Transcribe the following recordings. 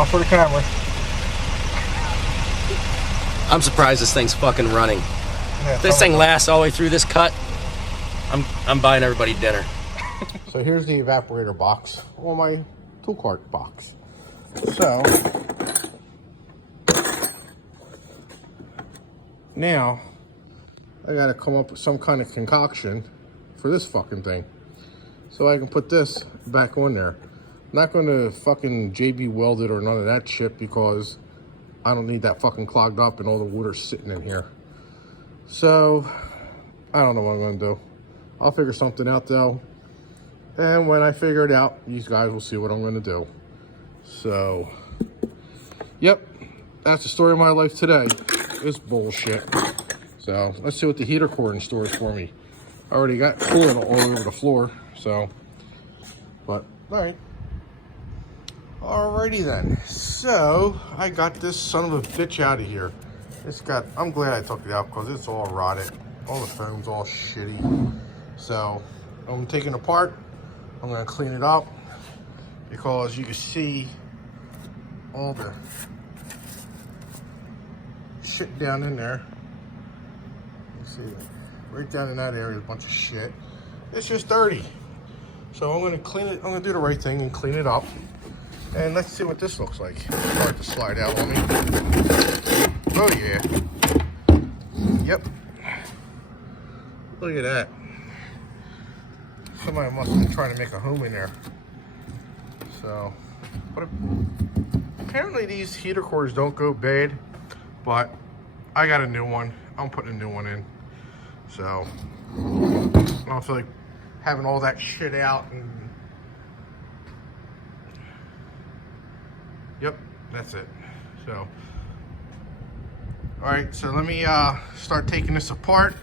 on for the camera. I'm surprised this thing's fucking running. Yeah, If this thing lasts all the way through this cut, I'm buying everybody dinner. So here's the evaporator box, or my tool cart box. So now I gotta come up with some kind of concoction for this fucking thing, so I can put this back on there. I'm not gonna fucking JB weld it or none of that shit, because I don't need that fucking clogged up and all the water sitting in here. So I don't know what I'm gonna do. I'll figure something out though. And when I figure it out, you guys will see what I'm gonna do. So, yep, that's the story of my life today. It's bullshit. So let's see what the heater cord in stores for me. I already got coolant all over the floor, so, but all right. Alrighty then. So I got this son of a bitch out of here. I'm glad I took it out because it's all rotted. All the foam's all shitty. So I'm taking it apart. I'm gonna clean it up, because you can see all the shit down in there. You see, right down in that area is a bunch of shit. It's just dirty. So I'm gonna clean it. I'm gonna do the right thing and clean it up. And let's see what this looks like. Start to slide out on me. Oh yeah. Yep. Look at that. Somebody must have been trying to make a home in there. So, but apparently these heater cords don't go bad, but I got a new one. I'm putting a new one in. So, I don't feel like having all that shit out. And yep, that's it. So, all right, so let me start taking this apart,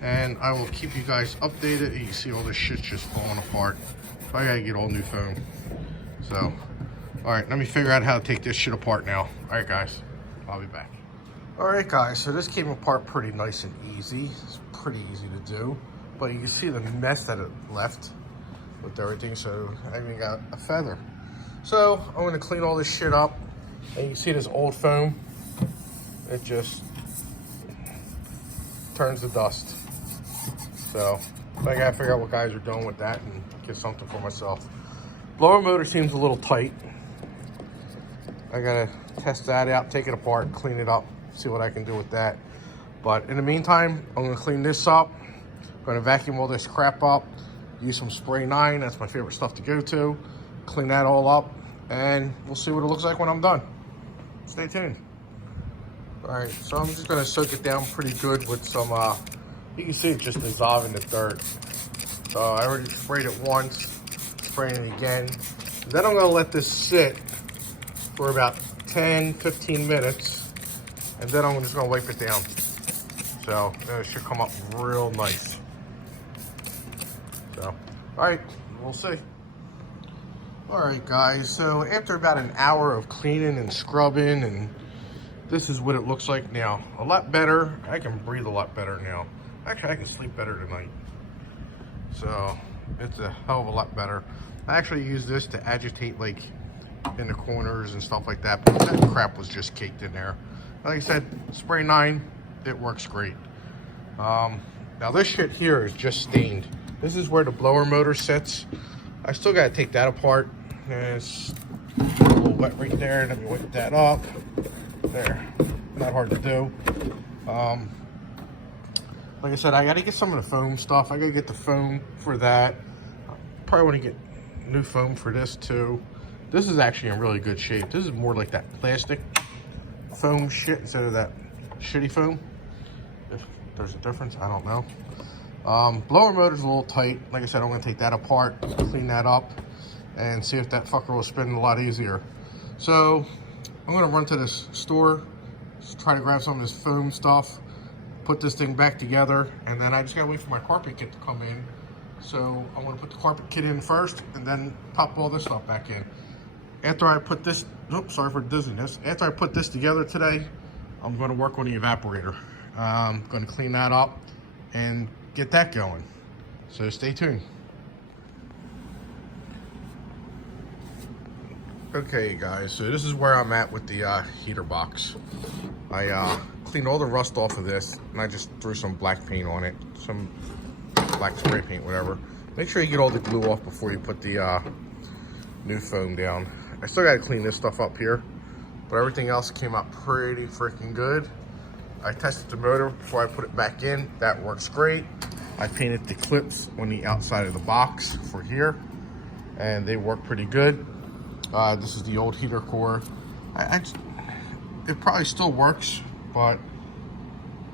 and I will keep you guys updated. You can see all this shit's just falling apart. I gotta get all new foam. So, all right, let me figure out how to take this shit apart now. All right, guys, I'll be back. All right, guys, so this came apart pretty nice and easy. It's pretty easy to do, but you can see the mess that it left with everything. So I even got a feather. So I'm gonna clean all this shit up, and you can see this old foam. It just turns to dust. So I gotta figure out what guys are doing with that and get something for myself. Blower motor seems a little tight. I gotta test that out, take it apart, clean it up, see what I can do with that. But in the meantime, I'm gonna clean this up. I'm gonna vacuum all this crap up, use some spray 9, that's my favorite stuff to go to. Clean that all up, and we'll see what it looks like when I'm done. Stay tuned. All right, so I'm just gonna soak it down pretty good with some, you can see it just dissolving the dirt. So I already sprayed it once, spraying it again. Then I'm gonna let this sit for about 10-15 minutes, and then I'm just gonna wipe it down. So it should come up real nice. So, all right, we'll see. All right, guys, so after about an hour of cleaning and scrubbing, and this is what it looks like now. A lot better. I can breathe a lot better now. Actually, I can sleep better tonight. So it's a hell of a lot better. I actually use this to agitate like in the corners and stuff like that, but that crap was just caked in there. Like I said, spray 9, it works great. Now this shit here is just stained. This is where the blower motor sits. I still gotta take that apart. And it's a little wet right there. Let me wipe that up. There, not hard to do. Like I said, I gotta get some of the foam stuff. I gotta get the foam for that. Probably want to get new foam for this too. This is actually in really good shape. This is more like that plastic foam shit instead of that shitty foam. If there's a difference, I don't know. Blower motor's a little tight. Like I said, I'm gonna take that apart, clean that up, and see if that fucker will spin a lot easier. So I'm gonna run to this store, try to grab some of this foam stuff, put this thing back together, and then I just gotta wait for my carpet kit to come in. So I'm gonna put the carpet kit in first, and then pop all this stuff back in. After I put this, oops, sorry for dizziness. After I put this together today, I'm gonna work on the evaporator. I'm gonna clean that up and get that going. So stay tuned. Okay guys, so this is where I'm at with the heater box. I cleaned all the rust off of this and I just threw some black paint on it, some black spray paint, whatever. Make sure you get all the glue off before you put the new foam down. I still gotta clean this stuff up here, but everything else came out pretty freaking good. I tested the motor before I put it back in. That works great. I painted the clips on the outside of the box for here, and they work pretty good. This is the old heater core. It probably still works, but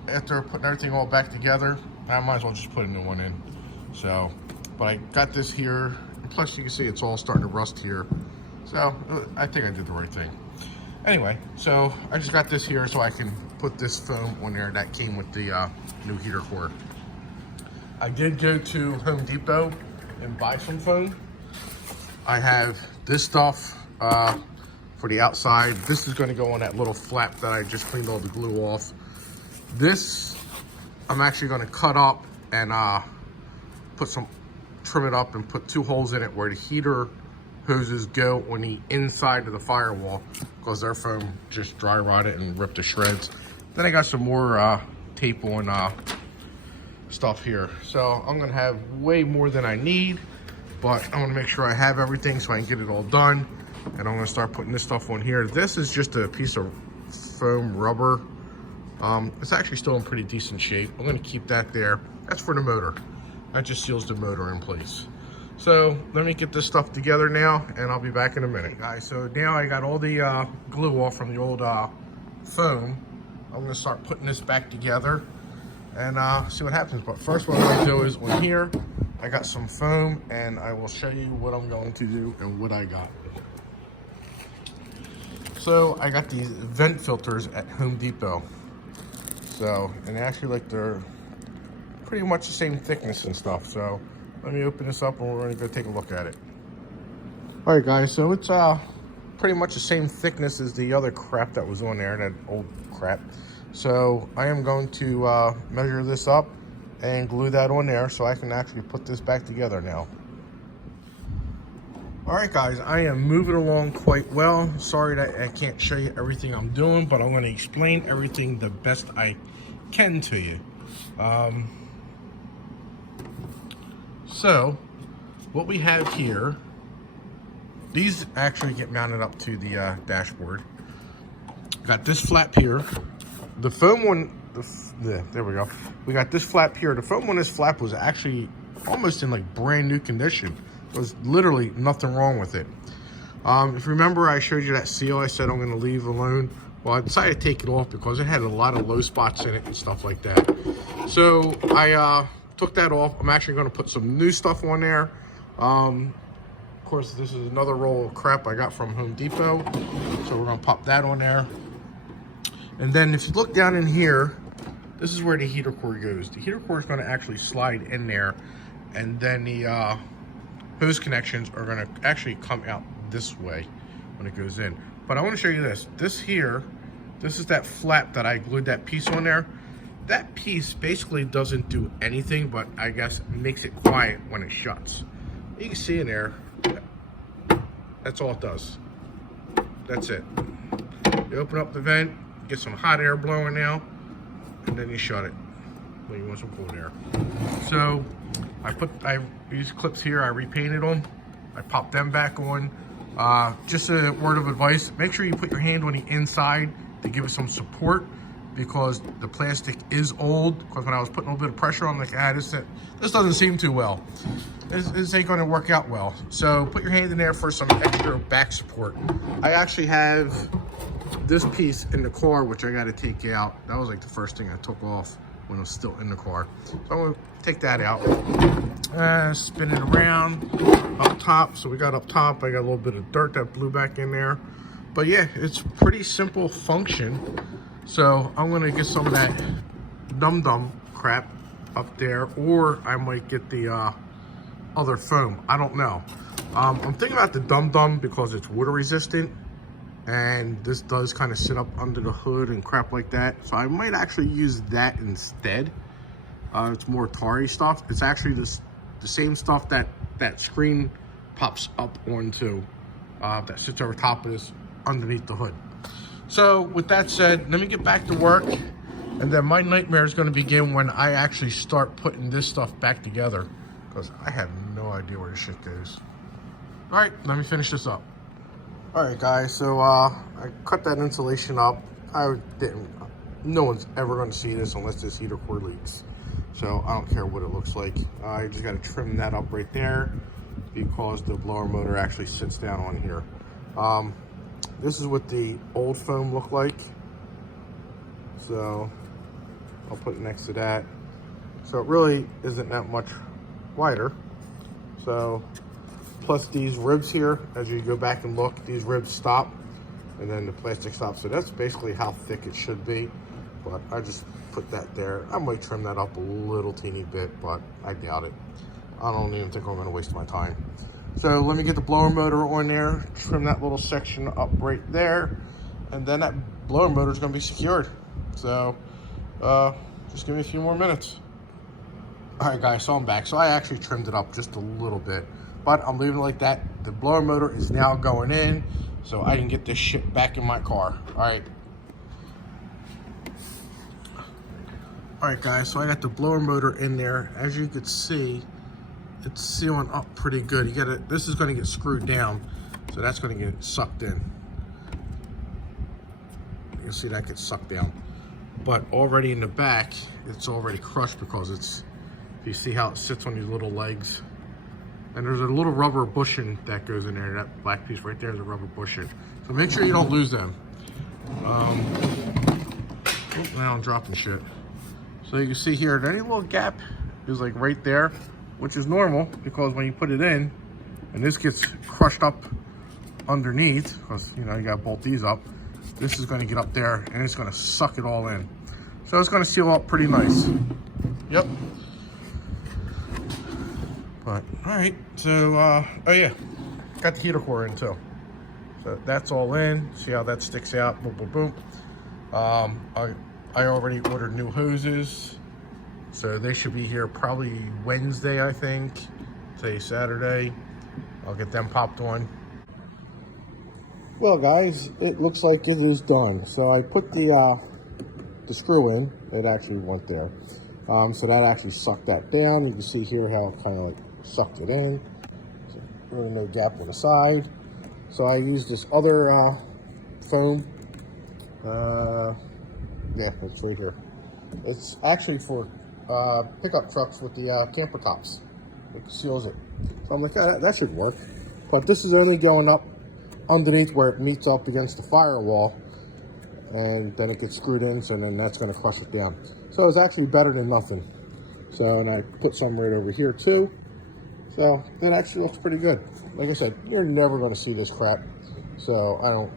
after putting everything all back together, I might as well just put a new one in. So, but I got this here, and plus you can see it's all starting to rust here. So, I think I did the right thing. Anyway, so I just got this here so I can put this foam on there that came with the new heater core. I did go to Home Depot and buy some foam. I have this stuff for the outside. This is going to go on that little flap that I just cleaned all the glue off. This I'm actually going to cut up and trim it up and put 2 holes in it where the heater hoses go on the inside of the firewall, because their foam just dry rotted and ripped to shreds. Then I got some more tape on stuff here. So I'm gonna have way more than I need, but I want to make sure I have everything so I can get it all done. And I'm gonna start putting this stuff on here. This is just a piece of foam rubber. It's actually still in pretty decent shape. I'm gonna keep that there. That's for the motor. That just seals the motor in place. So let me get this stuff together now, and I'll be back in a minute, guys. So now I got all the glue off from the old foam. I'm gonna start putting this back together and see what happens. But first, what I'm gonna do is on here, I got some foam, and I will show you what I'm going to do and what I got. So I got these vent filters at Home Depot. So, and actually, like, they're pretty much the same thickness and stuff. So let me open this up and we're gonna go take a look at it. All right, guys, so it's pretty much the same thickness as the other crap that was on there, that old crap. So I am going to measure this up and glue that on there so I can actually put this back together now. All right, guys, I am moving along quite well. Sorry that I can't show you everything I'm doing, but I'm going to explain everything the best I can to you. So what we have here, these actually get mounted up to the dashboard. Got this flap here. The foam one, there we go. We got this flap here. The foam on this flap was actually almost in like brand new condition. There was literally nothing wrong with it. If you remember, I showed you that seal I said I'm going to leave alone. Well, I decided to take it off because it had a lot of low spots in it and stuff like that. So I took that off. I'm actually going to put some new stuff on there. Of course, this is another roll of crap I got from Home Depot. So we're going to pop that on there. And then if you look down in here, this is where the heater core goes. The heater core is going to actually slide in there, and then the hose connections are going to actually come out this way when it goes in. But I want to show you this. This here, this is that flap that I glued that piece on there. That piece basically doesn't do anything, but I guess makes it quiet when it shuts. You can see in there, that's all it does. That's it. You open up the vent, get some hot air blowing now, and then you shut it when you want some cold air. So I used clips here, I repainted them, I popped them back on. Just a word of advice, make sure you put your hand on the inside to give it some support, because the plastic is old. Because when I was putting a little bit of pressure on, like, this doesn't seem too well. This ain't gonna work out well. So put your hand in there for some extra back support. I actually have this piece in the car, which I gotta take out. That was like the first thing I took off when it was still in the car. So I'm gonna take that out. Spin it around up top. So we got up top, I got a little bit of dirt that blew back in there. But yeah, it's pretty simple function. So I'm gonna get some of that dum-dum crap up there, or I might get the other foam. I don't know. I'm thinking about the dum-dum because it's water resistant, and this does kind of sit up under the hood and crap like that. So I might actually use that instead. It's more tarry stuff. It's actually the same stuff that screen pops up onto. that sits over top of this underneath the hood. So with that said, let me get back to work, and then my nightmare is going to begin when I actually start putting this stuff back together, because I have no idea where this shit goes. All right, let me finish this up. All right, guys, so I cut that insulation up. No one's ever going to see this unless this heater core leaks. So I don't care what it looks like. I just got to trim that up right there because the blower motor actually sits down on here. This is what the old foam looked like. So I'll put it next to that. So it really isn't that much wider. So plus these ribs here, as you go back and look, these ribs stop and then the plastic stops. So that's basically how thick it should be. But I just put that there. I might trim that up a little teeny bit, but I doubt it. I don't even think I'm gonna waste my time. So let me get the blower motor on there, trim that little section up right there, and then that blower motor is gonna be secured. So just give me a few more minutes. All right, guys, so I'm back. So I actually trimmed it up just a little bit, but I'm leaving it like that. The blower motor is now going in, so I can get this shit back in my car. All right, guys, so I got the blower motor in there. As you can see, it's sealing up pretty good. This is gonna get screwed down, so that's gonna get sucked in. You can see that gets sucked down. But already in the back, it's already crushed because if you see how it sits on these little legs, and there's a little rubber bushing that goes in there. That black piece right there is a rubber bushing. So make sure you don't lose them. Now I'm dropping shit. So you can see here, any little gap is like right there, which is normal because when you put it in, and this gets crushed up underneath, because you gotta bolt these up, this is gonna get up there and it's gonna suck it all in. So it's gonna seal up pretty nice. Yep. But, all right, so, oh yeah, got the heater core in too. So that's all in, see how that sticks out, boom, boom, boom. I already ordered new hoses, so they should be here probably Wednesday, I think. Today's Saturday. I'll get them popped on. Well, guys, it looks like it is done. So I put the screw in. It actually went there. So that actually sucked that down. You can see here how it kind of like sucked it in. So really no gap on the side. So I used this other foam. Yeah, it's right here. It's actually for pickup trucks with the camper tops. It seals it. So I'm like, that should work. But this is only going up underneath where it meets up against the firewall, and then it gets screwed in, so then that's going to crush it down. So it's actually better than nothing. So, and I put some right over here too. So that actually looks pretty good. Like I said, you're never going to see this crap. So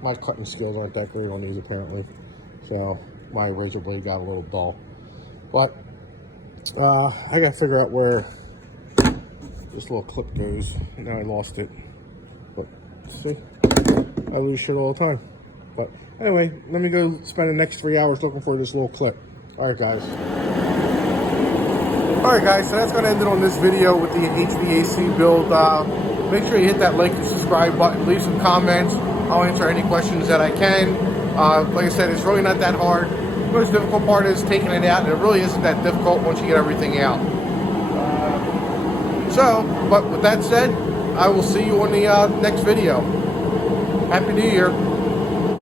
my cutting skills aren't that good on these apparently. So my razor blade got a little dull. But I got to figure out where this little clip goes. Now I lost it. But see, I lose shit all the time. But anyway, let me go spend the next 3 hours looking for this little clip. All right, guys. All right, guys, so that's going to end it on this video with the HVAC build. Make sure you hit that like and subscribe button. Leave some comments. I'll answer any questions that I can. Like I said, it's really not that hard. The most difficult part is taking it out, and it really isn't that difficult once you get everything out. But with that said, I will see you on the next video. Happy New Year.